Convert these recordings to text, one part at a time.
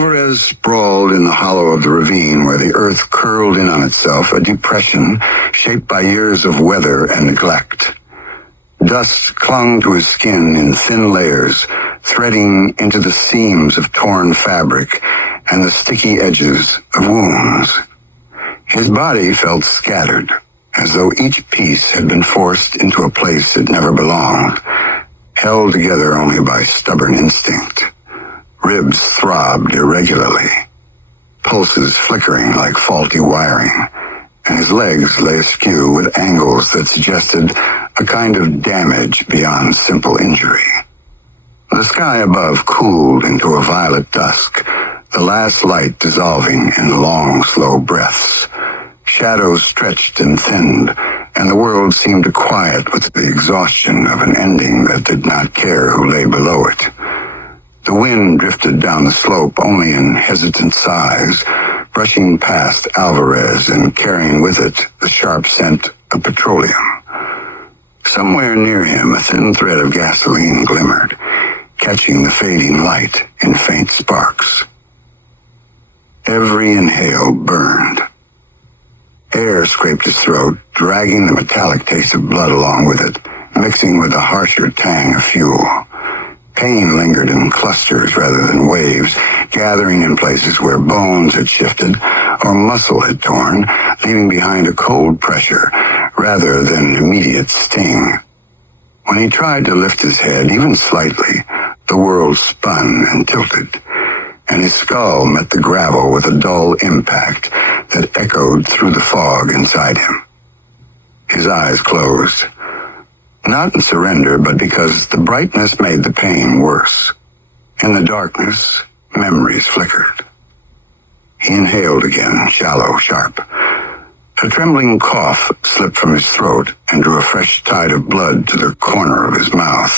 Alvarez sprawled in the hollow of the ravine where the earth curled in on itself, a depression shaped by years of weather and neglect. Dust clung to his skin in thin layers, threading into the seams of torn fabric and the sticky edges of wounds. His body felt scattered, as though each piece had been forced into a place it never belonged, held together only by stubborn instinct. Ribs throbbed irregularly, pulses flickering like faulty wiring, and his legs lay askew with angles that suggested a kind of damage beyond simple injury. The sky above cooled into a violet dusk, the last light dissolving in long, slow breaths. Shadows stretched and thinned, and the world seemed to quiet with the exhaustion of an ending that did not care who lay below it. The wind drifted down the slope only in hesitant sighs, brushing past Alvarez and carrying with it the sharp scent of petroleum. Somewhere near him, a thin thread of gasoline glimmered, catching the fading light in faint sparks. Every inhale burned. Air scraped his throat, dragging the metallic taste of blood along with it, mixing with the harsher tang of fuel. Pain lingered in clusters rather than waves, gathering in places where bones had shifted or muscle had torn, leaving behind a cold pressure rather than an immediate sting. When he tried to lift his head, even slightly, the world spun and tilted, and his skull met the gravel with a dull impact that echoed through the fog inside him. His eyes closed. Not in surrender, but because the brightness made the pain worse. In the darkness, memories flickered. He inhaled again, shallow, sharp. A trembling cough slipped from his throat and drew a fresh tide of blood to the corner of his mouth.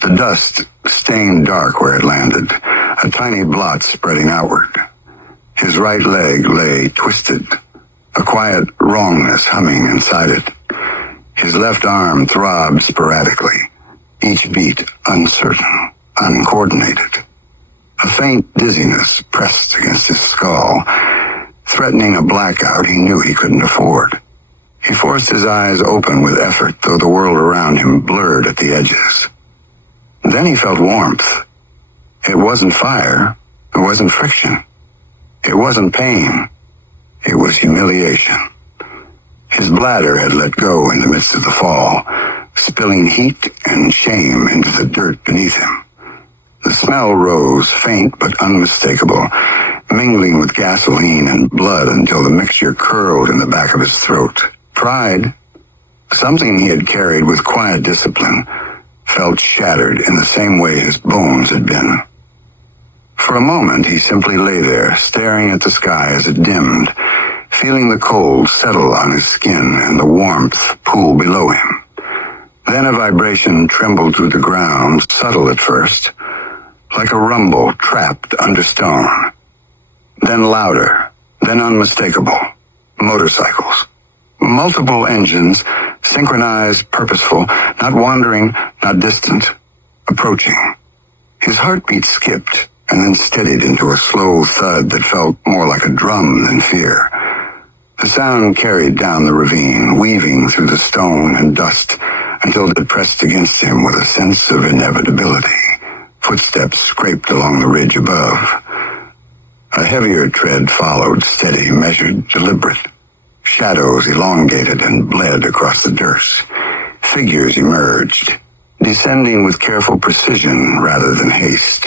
The dust stained dark where it landed, a tiny blot spreading outward. His right leg lay twisted, a quiet wrongness humming inside it. His left arm throbbed sporadically, each beat uncertain, uncoordinated. A faint dizziness pressed against his skull, threatening a blackout he knew he couldn't afford. He forced his eyes open with effort, though the world around him blurred at the edges. Then he felt warmth. It wasn't fire. It wasn't friction. It wasn't pain. It was humiliation. His bladder had let go in the midst of the fall, spilling heat and shame into the dirt beneath him. The smell rose, faint but unmistakable, mingling with gasoline and blood until the mixture curled in the back of his throat. Pride, something he had carried with quiet discipline, felt shattered in the same way his bones had been. For a moment, he simply lay there, staring at the sky as it dimmed, feeling the cold settle on his skin and the warmth pool below him. Then a vibration trembled through the ground, subtle at first, like a rumble trapped under stone. Then louder, then unmistakable. Motorcycles. Multiple engines, synchronized, purposeful, not wandering, not distant, approaching. His heartbeat skipped and then steadied into a slow thud that felt more like a drum than fear. The sound carried down the ravine, weaving through the stone and dust until it pressed against him with a sense of inevitability. Footsteps scraped along the ridge above. A heavier tread followed, steady, measured, deliberate. Shadows elongated and bled across the dirt. Figures emerged, descending with careful precision rather than haste.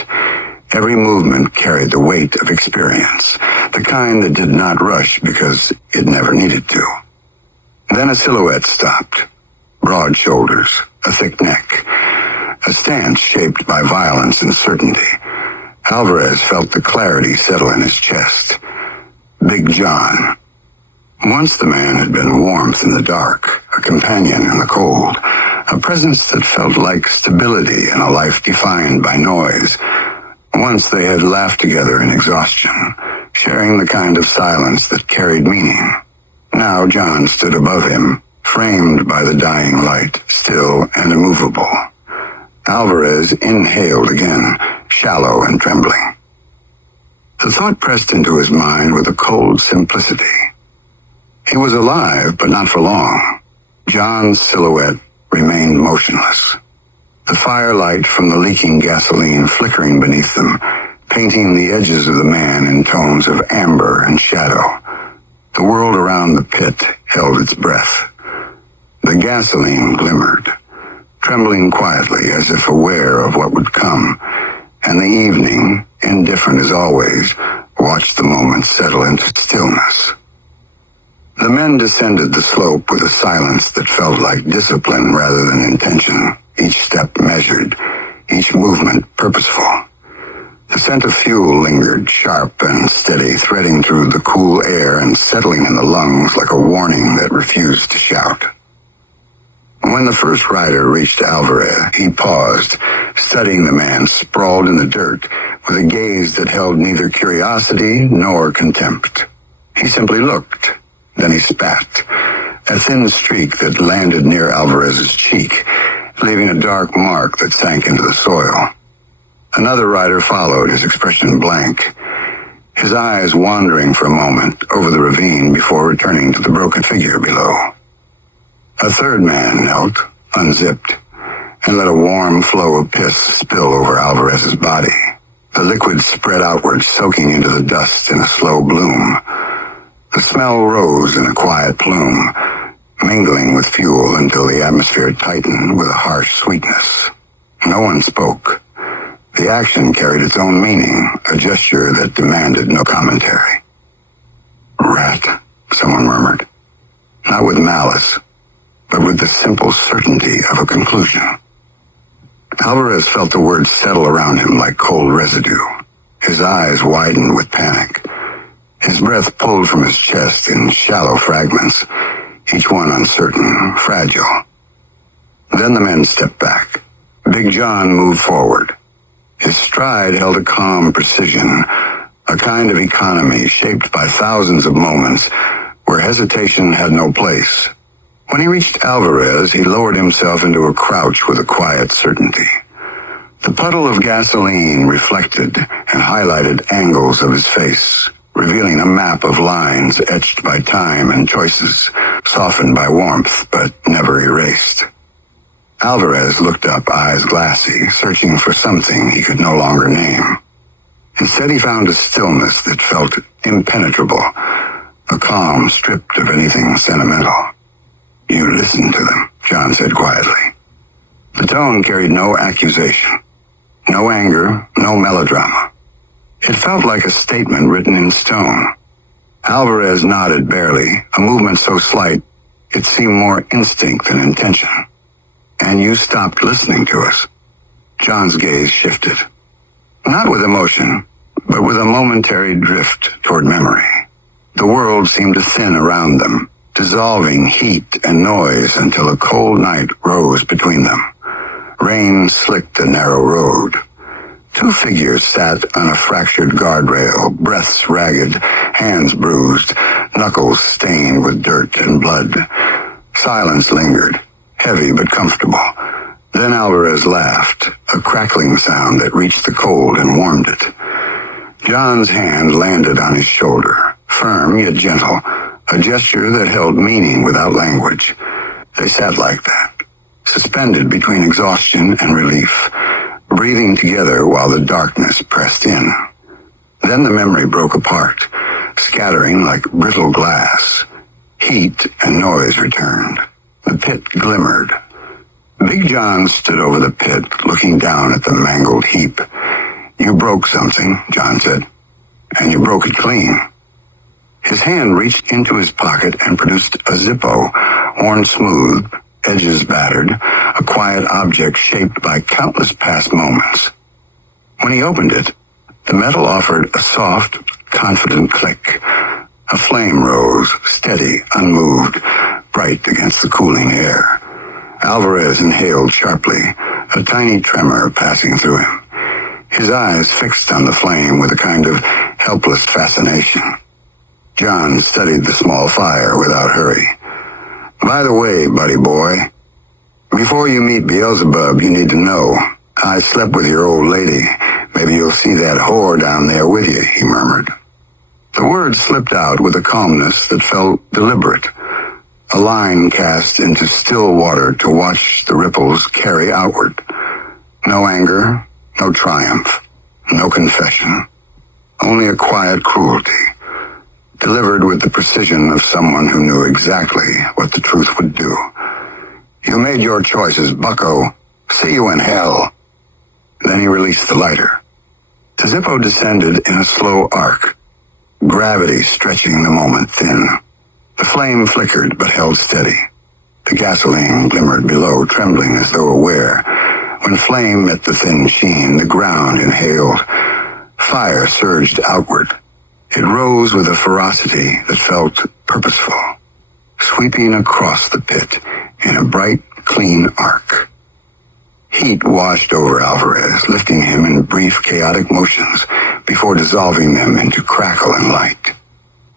Every movement carried the weight of experience, the kind that did not rush because it never needed to. Then a silhouette stopped. Broad shoulders, a thick neck, a stance shaped by violence and certainty. Alvarez felt the clarity settle in his chest. Big John. Once the man had been warmth in the dark, a companion in the cold, a presence that felt like stability in a life defined by noise. Once they had laughed together in exhaustion, sharing the kind of silence that carried meaning. Now John stood above him, framed by the dying light, still and immovable. Alvarez inhaled again, shallow and trembling. The thought pressed into his mind with a cold simplicity. He was alive, but not for long. John's silhouette remained motionless. The firelight from the leaking gasoline flickering beneath them, painting the edges of the man in tones of amber and shadow. The world around the pit held its breath. The gasoline glimmered, trembling quietly as if aware of what would come, and the evening, indifferent as always, watched the moment settle into stillness. The men descended the slope with a silence that felt like discipline rather than intention, each step measured, each movement purposeful. The scent of fuel lingered, sharp and steady, threading through the cool air and settling in the lungs like a warning that refused to shout. When the first rider reached Alvarez, he paused, studying the man sprawled in the dirt with a gaze that held neither curiosity nor contempt. He simply looked. Then he spat, a thin streak that landed near Alvarez's cheek, leaving a dark mark that sank into the soil. Another rider followed, his expression blank, his eyes wandering for a moment over the ravine before returning to the broken figure below. A third man knelt, unzipped, and let a warm flow of piss spill over Alvarez's body. The liquid spread outward, soaking into the dust in a slow bloom. The smell rose in a quiet plume, mingling with fuel until the atmosphere tightened with a harsh sweetness. No one spoke. The action carried its own meaning, a gesture that demanded no commentary. "Rat," someone murmured. Not with malice, but with the simple certainty of a conclusion. Alvarez felt the words settle around him like cold residue. His eyes widened with panic. His breath pulled from his chest in shallow fragments, each one uncertain, fragile. Then the men stepped back. Big John moved forward. His stride held a calm precision, a kind of economy shaped by thousands of moments where hesitation had no place. When he reached Alvarez, he lowered himself into a crouch with a quiet certainty. The puddle of gasoline reflected and highlighted angles of his face, revealing a map of lines etched by time and choices, softened by warmth but never erased. Alvarez looked up, eyes glassy, searching for something he could no longer name. Instead, he found a stillness that felt impenetrable, a calm stripped of anything sentimental. "You listen to them," John said quietly. The tone carried no accusation, no anger, no melodrama. It felt like a statement written in stone. Alvarez nodded barely, a movement so slight it seemed more instinct than intention. "And you stopped listening to us." John's gaze shifted. Not with emotion, but with a momentary drift toward memory. The world seemed to thin around them, dissolving heat and noise until a cold night rose between them. Rain slicked the narrow road. Two figures sat on a fractured guardrail, breaths ragged, hands bruised, knuckles stained with dirt and blood. Silence lingered, heavy but comfortable. Then Alvarez laughed, a crackling sound that reached the cold and warmed it. John's hand landed on his shoulder, firm yet gentle, a gesture that held meaning without language. They sat like that, suspended between exhaustion and relief, breathing together while the darkness pressed in. Then the memory broke apart, scattering like brittle glass. Heat and noise returned. The pit glimmered. Big John stood over the pit, looking down at the mangled heap. "You broke something," John said, "and you broke it clean." His hand reached into his pocket and produced a Zippo, worn smooth, edges battered, a quiet object shaped by countless past moments. When he opened it, the metal offered a soft, confident click. A flame rose, steady, unmoved, bright against the cooling air. Alvarez inhaled sharply, a tiny tremor passing through him. His eyes fixed on the flame with a kind of helpless fascination. John studied the small fire without hurry. "By the way, buddy boy, before you meet Beelzebub, you need to know, I slept with your old lady. Maybe you'll see that whore down there with you," he murmured. The words slipped out with a calmness that felt deliberate. A line cast into still water to watch the ripples carry outward. No anger, no triumph, no confession. Only a quiet cruelty, delivered with the precision of someone who knew exactly what the truth would do. You made your choices, bucko. See you in hell. Then he released the lighter. The Zippo descended in a slow arc, gravity stretching the moment thin. The flame flickered but held steady. The gasoline glimmered below, trembling as though aware. When flame met the thin sheen, the ground inhaled. Fire surged outward. It rose with a ferocity that felt purposeful, sweeping across the pit in a bright, clean arc. Heat washed over Alvarez, lifting him in brief, chaotic motions before dissolving them into crackle and light.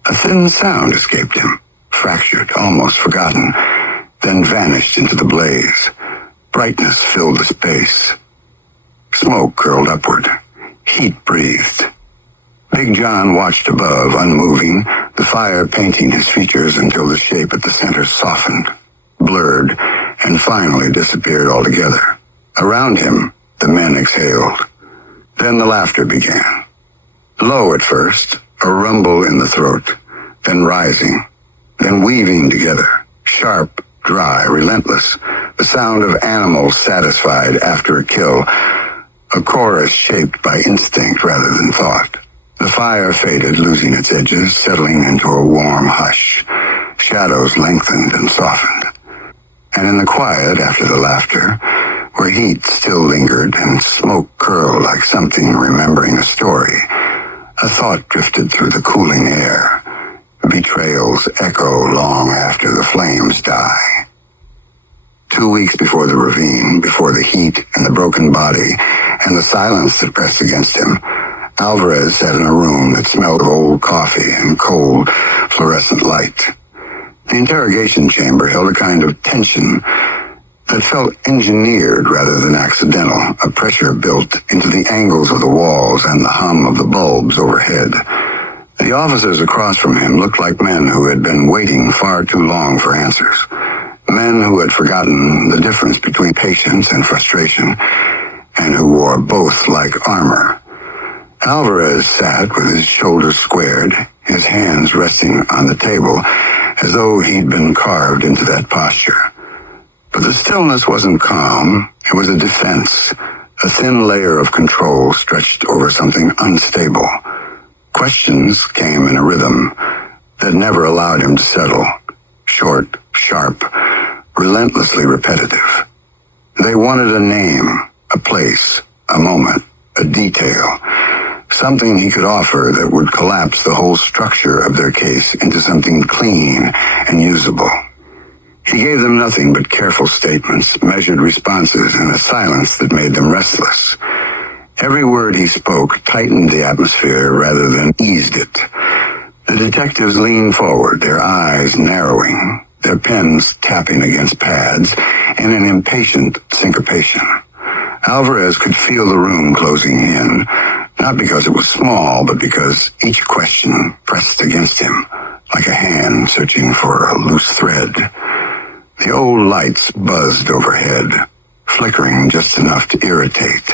A thin sound escaped him, fractured, almost forgotten, then vanished into the blaze. Brightness filled the space. Smoke curled upward. Heat breathed. Big John watched above, unmoving, the fire painting his features until the shape at the center softened, blurred, and finally disappeared altogether. Around him, the men exhaled. Then the laughter began. Low at first, a rumble in the throat, then rising, then weaving together, sharp, dry, relentless, the sound of animals satisfied after a kill, a chorus shaped by instinct rather than thought. The fire faded, losing its edges, settling into a warm hush. Shadows lengthened and softened. And in the quiet after the laughter, where heat still lingered and smoke curled like something remembering a story, a thought drifted through the cooling air. Betrayals echo long after the flames die. 2 weeks before the ravine, before the heat and the broken body and the silence that pressed against him, Alvarez sat in a room that smelled of old coffee and cold, fluorescent light. The interrogation chamber held a kind of tension that felt engineered rather than accidental, a pressure built into the angles of the walls and the hum of the bulbs overhead. The officers across from him looked like men who had been waiting far too long for answers. Men who had forgotten the difference between patience and frustration, and who wore both like armor. Alvarez sat with his shoulders squared, his hands resting on the table, as though he'd been carved into that posture. But the stillness wasn't calm, it was a defense, a thin layer of control stretched over something unstable. Questions came in a rhythm that never allowed him to settle, short, sharp, relentlessly repetitive. They wanted a name, a place, a moment, a detail, something he could offer that would collapse the whole structure of their case into something clean and usable. He gave them nothing but careful statements, measured responses, and a silence that made them restless. Every word he spoke tightened the atmosphere rather than eased it. The detectives leaned forward, their eyes narrowing, their pens tapping against pads in an impatient syncopation. Alvarez could feel the room closing in, not because it was small, but because each question pressed against him, like a hand searching for a loose thread. The old lights buzzed overhead, flickering just enough to irritate,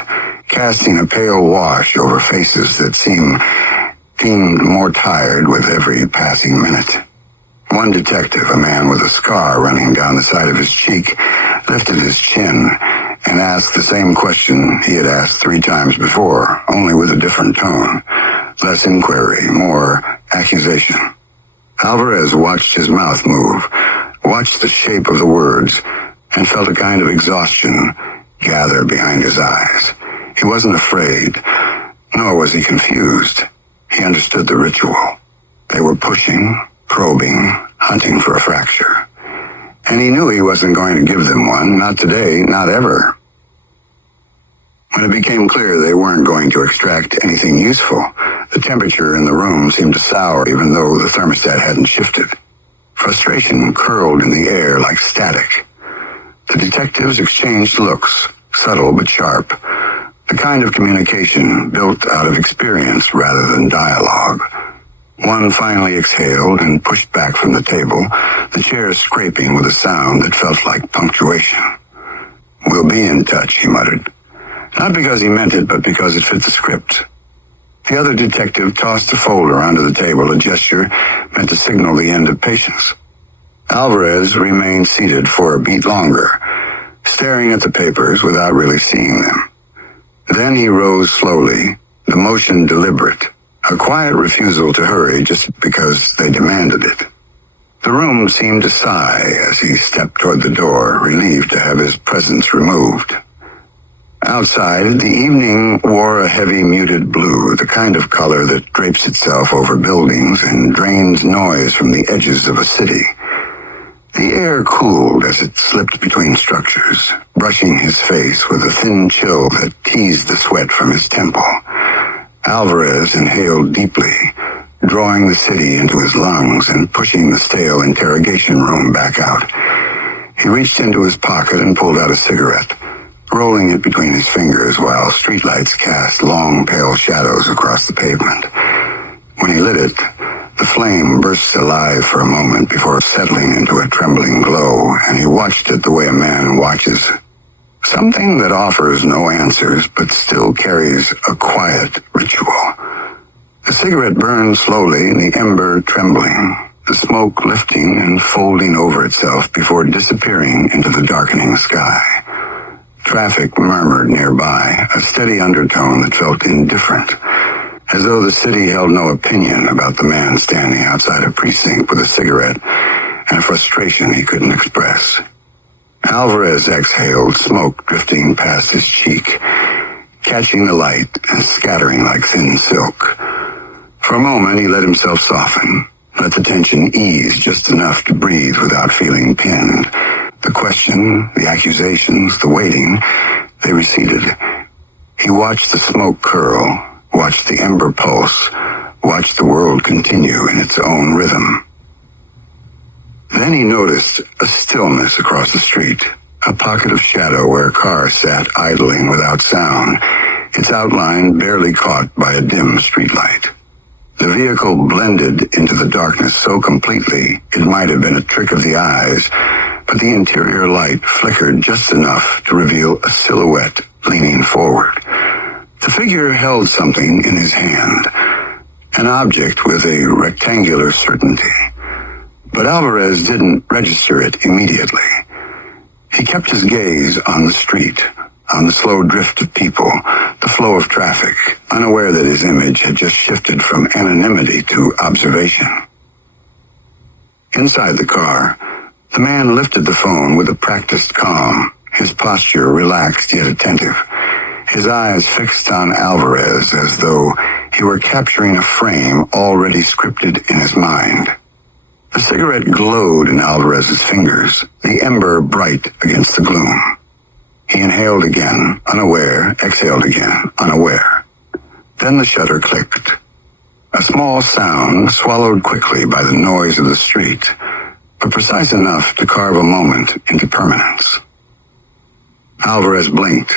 casting a pale wash over faces that seemed more tired with every passing minute. One detective, a man with a scar running down the side of his cheek, lifted his chin and asked the same question he had asked 3 times before, only with a different tone. Less inquiry, more accusation. Alvarez watched his mouth move, watched the shape of the words, and felt a kind of exhaustion gather behind his eyes. He wasn't afraid, nor was he confused. He understood the ritual. They were pushing, probing, hunting for a fracture. And he knew he wasn't going to give them one, not today, not ever. When it became clear they weren't going to extract anything useful, the temperature in the room seemed to sour even though the thermostat hadn't shifted. Frustration curled in the air like static. The detectives exchanged looks, subtle but sharp, the kind of communication built out of experience rather than dialogue. One finally exhaled and pushed back from the table, the chair scraping with a sound that felt like punctuation. "We'll be in touch," he muttered. Not because he meant it, but because it fit the script. The other detective tossed the folder onto the table, a gesture meant to signal the end of patience. Alvarez remained seated for a beat longer, staring at the papers without really seeing them. Then he rose slowly, the motion deliberate, a quiet refusal to hurry just because they demanded it. The room seemed to sigh as he stepped toward the door, relieved to have his presence removed. Outside, the evening wore a heavy muted blue, the kind of color that drapes itself over buildings and drains noise from the edges of a city. The air cooled as it slipped between structures, brushing his face with a thin chill that teased the sweat from his temple. Alvarez inhaled deeply, drawing the city into his lungs and pushing the stale interrogation room back out. He reached into his pocket and pulled out a cigarette, rolling it between his fingers while streetlights cast long, pale shadows across the pavement. When he lit it, the flame burst alive for a moment before settling into a trembling glow, and he watched it the way a man watches. Something that offers no answers but still carries a quiet ritual. The cigarette burned slowly, the ember trembling, the smoke lifting and folding over itself before disappearing into the darkening sky. Traffic murmured nearby, a steady undertone that felt indifferent, as though the city held no opinion about the man standing outside a precinct with a cigarette and a frustration he couldn't express. Alvarez exhaled, smoke drifting past his cheek, catching the light and scattering like thin silk. For a moment, he let himself soften, let the tension ease just enough to breathe without feeling pinned. The question, the accusations, the waiting, they receded. He watched the smoke curl, watched the ember pulse, watched the world continue in its own rhythm. Then he noticed a stillness across the street, a pocket of shadow where a car sat idling without sound, its outline barely caught by a dim streetlight. The vehicle blended into the darkness so completely it might have been a trick of the eyes, but the interior light flickered just enough to reveal a silhouette leaning forward. The figure held something in his hand, an object with a rectangular certainty. But Alvarez didn't register it immediately. He kept his gaze on the street, on the slow drift of people, the flow of traffic, unaware that his image had just shifted from anonymity to observation. Inside the car, the man lifted the phone with a practiced calm, his posture relaxed yet attentive, his eyes fixed on Alvarez as though he were capturing a frame already scripted in his mind. The cigarette glowed in Alvarez's fingers, the ember bright against the gloom. He inhaled again, unaware, exhaled again, unaware. Then the shutter clicked. A small sound swallowed quickly by the noise of the street, but precise enough to carve a moment into permanence. Alvarez blinked,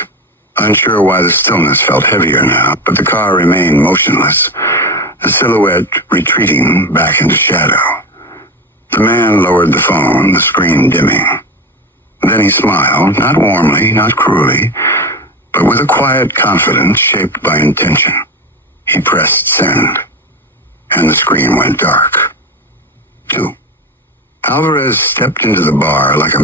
unsure why the stillness felt heavier now, but the car remained motionless, the silhouette retreating back into shadow. The man lowered the phone, the screen dimming. Then he smiled, not warmly, not cruelly, but with a quiet confidence shaped by intention. He pressed send, and the screen went dark. 2. Alvarez stepped into the bar like a